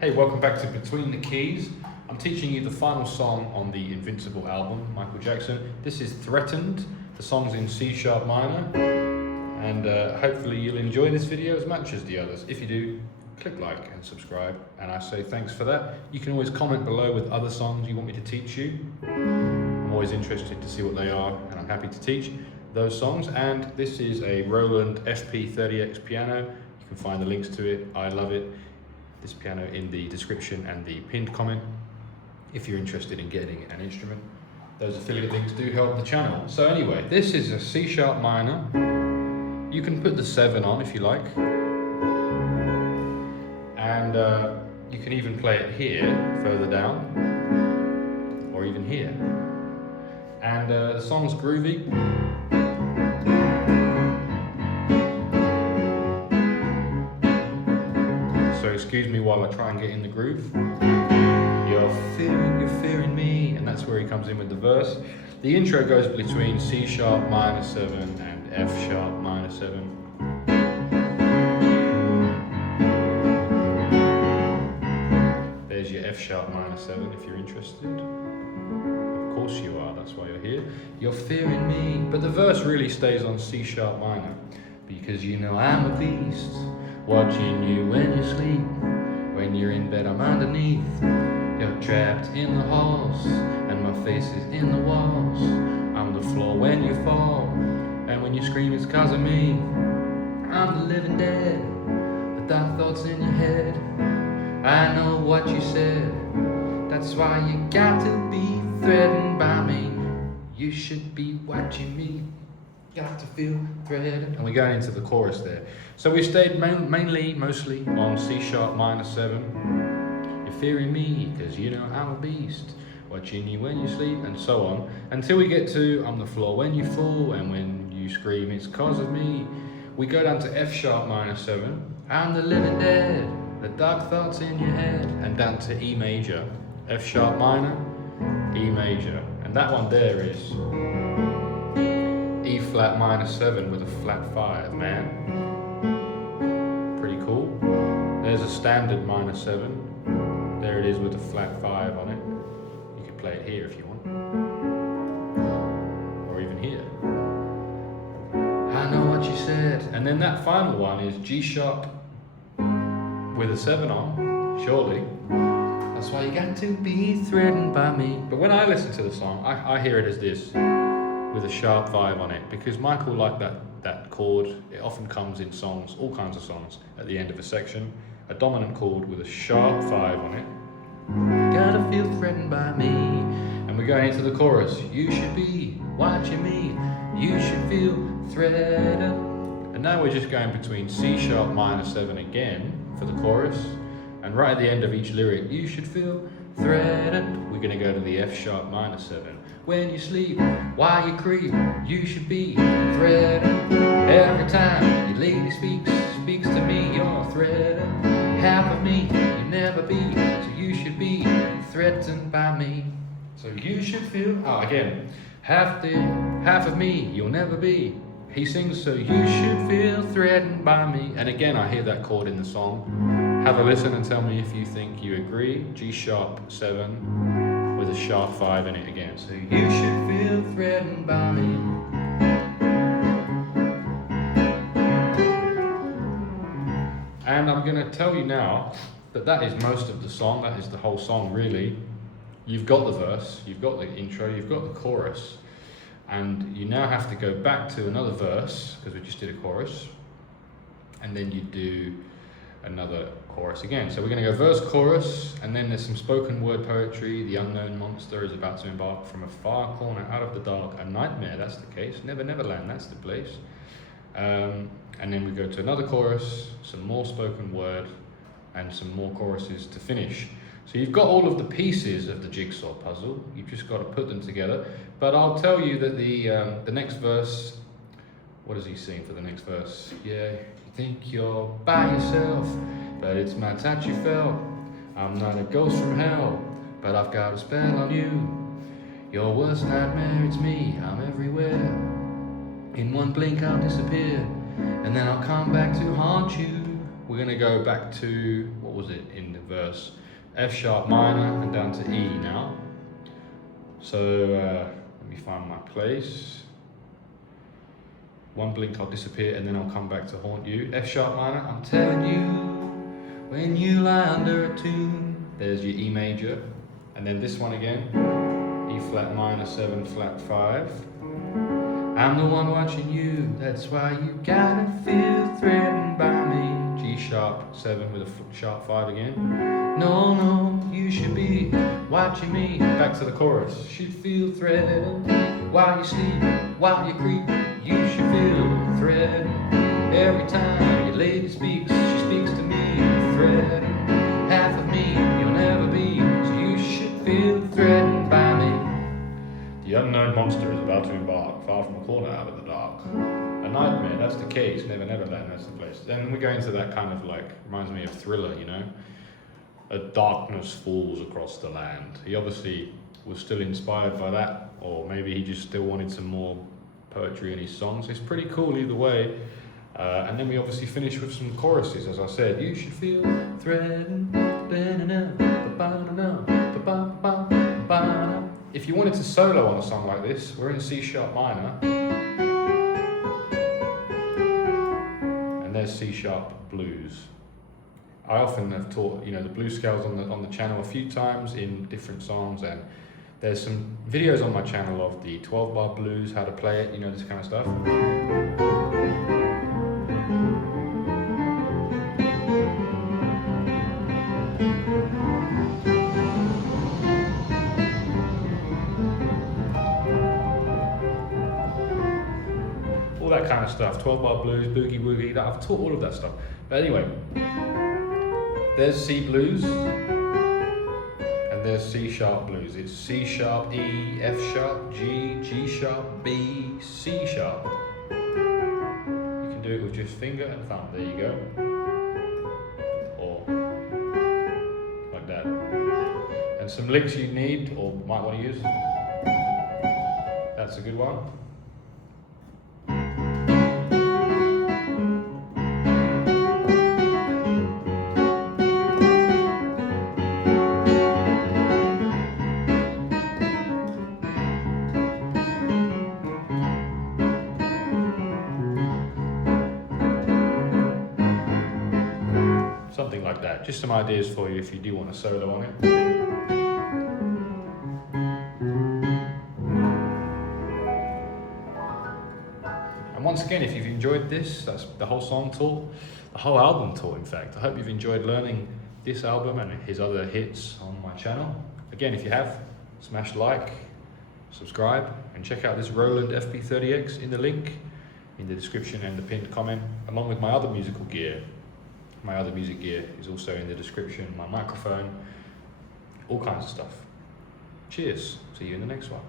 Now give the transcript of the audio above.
Hey, welcome back to Between the Keys. I'm teaching you the final song on the Invincible album, Michael Jackson. This is Threatened. The song's in C# minor, and hopefully you'll enjoy this video as much as the others. If you do, click like and subscribe, and I say thanks for that. You can always comment below with other songs you want me to teach you. I'm always interested to see what they are, and I'm happy to teach those songs. And this is a Roland FP-30X piano. You can find the links to it. I love it. This piano in the description and the pinned comment if you're interested in getting an instrument. Those affiliate links do help the channel. So anyway, this is a C# minor. You can put the 7 on if you like, and you can even play it here, further down, or even here. And the song's groovy. So excuse me while I try and get in the groove. You're fearing me, and that's where he comes in with the verse. The intro goes between C# minor 7 and F# minor 7. There's your F# minor 7 if you're interested. Of course you are, that's why you're here. You're fearing me, but the verse really stays on C# minor, because you know I'm a beast, watching you when you sleep. When you're in bed, I'm underneath. You're trapped in the halls, and my face is in the walls. I'm the floor when you fall, and when you scream it's 'cause of me. I'm the living dead, the dark thoughts in your head. I know what you said, that's why you got to be threatened by me. You should be watching me. Got to feel threatened. And we're going into the chorus there. So we stayed mostly on C# minor 7. You're fearing me, cause you know I'm a beast, watching you when you sleep, and so on. Until we get to I'm the floor when you fall, and when you scream it's 'cause of me. We go down to F# minor 7. I'm the living dead, the dark thoughts in your head. And down to E major. F# minor, E major. And that one there is E flat minor 7 with a flat 5, man. Pretty cool. There's a standard minor 7. There it is with a flat 5 on it. You can play it here if you want. Or even here. I know what you said. And then that final one is G# with a 7 on, surely. That's why you got to be threatened by me. But when I listen to the song, I hear it as this, with a sharp 5 on it, because Michael liked that chord. It often comes in songs, all kinds of songs, at the end of a section. A dominant chord with a sharp 5 on it. Gotta feel threatened by me. And we're going into the chorus. You should be watching me. You should feel threatened. And now we're just going between C# minor 7 again for the chorus. And right at the end of each lyric, you should feel threatened. We're going to go to the F# minor 7. When you sleep, while you creep, you should be threatened. Every time your lady speaks to me, you're threatened. Half of me, you never be, so you should be threatened by me. So you should feel, again, half of me, you'll never be. He sings, so you should feel threatened by me. And again, I hear that chord in the song. Have a listen and tell me if you think you agree. G# 7 with a sharp 5 in it again. So you should feel threatened by me. And I'm going to tell you now that that is most of the song. That is the whole song, really. You've got the verse, you've got the intro, you've got the chorus. And you now have to go back to another verse, because we just did a chorus. And then you do another chorus again. So we're going to go verse, chorus, and then there's some spoken word poetry. The unknown monster is about to embark from a far corner out of the dark. A nightmare, that's the case. Neverland, that's the place. And then we go to another chorus, some more spoken word, and some more choruses to finish. So you've got all of the pieces of the jigsaw puzzle. You've just got to put them together. But I'll tell you that the next verse, what does he sing for the next verse? Yeah, you think you're by yourself, but it's my touch you felt. I'm not a ghost from hell, but I've got a spell on you. Your worst nightmare, it's me, I'm everywhere. In one blink I'll disappear, and then I'll come back to haunt you. we're going to go back to, what was it in the verse? F sharp minor and down to E now. So let me find my place. One blink I'll disappear and then I'll come back to haunt you. F sharp minor, I'm telling you, when you lie under a tune. There's your E major. And then this one again, E flat minor 7 flat 5. I'm the one watching you, that's why you gotta feel threatened by me. G sharp 7 with a sharp 5 again. No, no, you should be watching me. Back to the chorus. Should feel threatened while you sleep, while you creep. You should feel threatened every time your lady speaks. She speaks to me, threatened. Half of me you'll never be, so you should feel threatened by me. The unknown monster is about to embark, far from a corner out of the dark. A nightmare, that's the case. Never, never land, that's the place. Then we go into that kind of like, reminds me of Thriller, you know? A darkness falls across the land. He obviously was still inspired by that, or maybe he just still wanted some more poetry in his songs. It's pretty cool either way. And then we obviously finish with some choruses, as I said. You should feel threatened. If you wanted to solo on a song like this, we're in C sharp minor. And there's C sharp blues. I often have taught, you know, the blues scales on the channel a few times in different songs, and there's some videos on my channel of the 12-bar blues, how to play it, you know, this kind of stuff. All that kind of stuff, 12-bar blues, boogie woogie, I've taught all of that stuff. But anyway, there's C blues, and there's C sharp blues. It's C sharp, E, F sharp, G, G sharp, B, C sharp. You can do it with just finger and thumb, there you go. Or like that. And some licks you need, or might want to use. That's a good one. Something like that. Just some ideas for you if you do want a solo on it. And once again, if you've enjoyed this, that's the whole song taught, the whole album taught in fact. I hope you've enjoyed learning this album and his other hits on my channel. Again, if you have, smash like, subscribe, and check out this Roland FP-30X in the link in the description and the pinned comment, along with my other musical gear. My other music gear is also in the description, my microphone, all kinds of stuff. Cheers, see you in the next one.